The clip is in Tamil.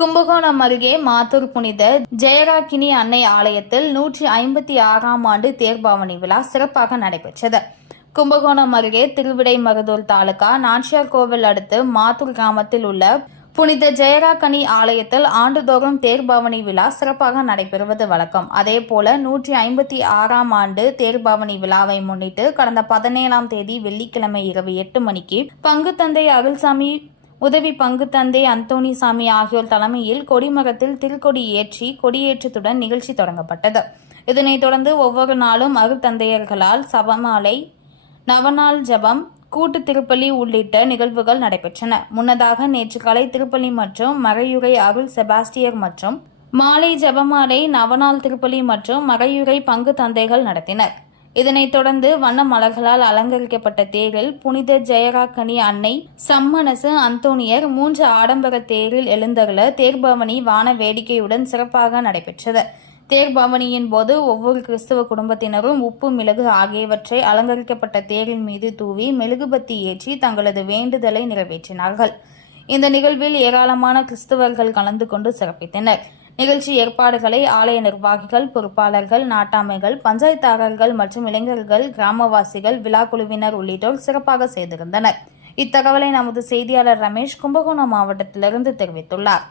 கும்பகோணம் அருகே மாத்தூர் புனித ஜெயராக்கினி அன்னை ஆலயத்தில் நூற்றி ஐம்பத்தி ஆறாம் ஆண்டு தேர்பவனி விழா சிறப்பாக நடைபெற்றது. கும்பகோணம் அருகே திருவிடைமருதூர் தாலுகா நாச்சியார் கோவில் அடுத்து மாத்தூர் கிராமத்தில் உள்ள புனித ஜெயராக்கனி ஆலயத்தில் ஆண்டுதோறும் தேர்பவனி விழா சிறப்பாக நடைபெறுவது வழக்கம். அதேபோல நூற்றி ஐம்பத்தி ஆறாம் ஆண்டு தேர்பவனி விழாவை முன்னிட்டு கடந்த பதினேழாம் தேதி வெள்ளிக்கிழமை இரவு எட்டு மணிக்கு பங்குத்தந்தை அருள்சாமி உதவி பங்கு தந்தை அந்தோணிசாமி ஆகியோர் தலைமையில் கொடிமரத்தில் திருக்கொடி ஏற்றி கொடியேற்றத்துடன் நிகழ்ச்சி தொடங்கப்பட்டது. இதனைத் தொடர்ந்து ஒவ்வொரு நாளும் அருத்தந்தையர்களால் சபமாலை நவநாள் ஜெபம் கூட்டு திருப்பலி உள்ளிட்ட நிகழ்வுகள் நடைபெற்றன. முன்னதாக நேற்று காலை திருப்பலி மற்றும் மறையுறை அருள் செபாஸ்டியர் மற்றும் மாலை ஜெபமாலை நவநாள் திருப்பலி மற்றும் மறையுறை பங்கு தந்தைகள் நடத்தினர். இதனைத் தொடர்ந்து வண்ண மலர்களால் அலங்கரிக்கப்பட்ட தேரில் புனித ஜெயராக்கனி அன்னை சம்மனசு அந்தோனியர் மூன்று ஆடம்பர தேரில் எழுந்தருள தேர்பவனி வான வேடிக்கையுடன் சிறப்பாக நடைபெற்றது. தேர்பவனியின் போது ஒவ்வொரு கிறிஸ்தவ குடும்பத்தினரும் உப்பு மிளகு ஆகியவற்றை அலங்கரிக்கப்பட்ட தேரின் மீது தூவி மெழுகுபத்தி ஏற்றி தங்களது வேண்டுதலை நிறைவேற்றினார்கள். இந்த நிகழ்வில் ஏராளமான கிறிஸ்தவர்கள் கலந்து கொண்டு சிறப்பித்தனர். நிகழ்ச்சி ஏற்பாடுகளை ஆலய நிர்வாகிகள் பொறுப்பாளர்கள் நாட்டாமைகள் பஞ்சாயத்தாரர்கள் மற்றும் இளைஞர்கள் கிராமவாசிகள் விழா குழுவினர் உள்ளிட்டோர் சிறப்பாக செய்திருந்தனர் இத்தகவலை நமது செய்தியாளர் ரமேஷ் கும்பகோணம் மாவட்டத்திலிருந்து தெரிவித்துள்ளார்.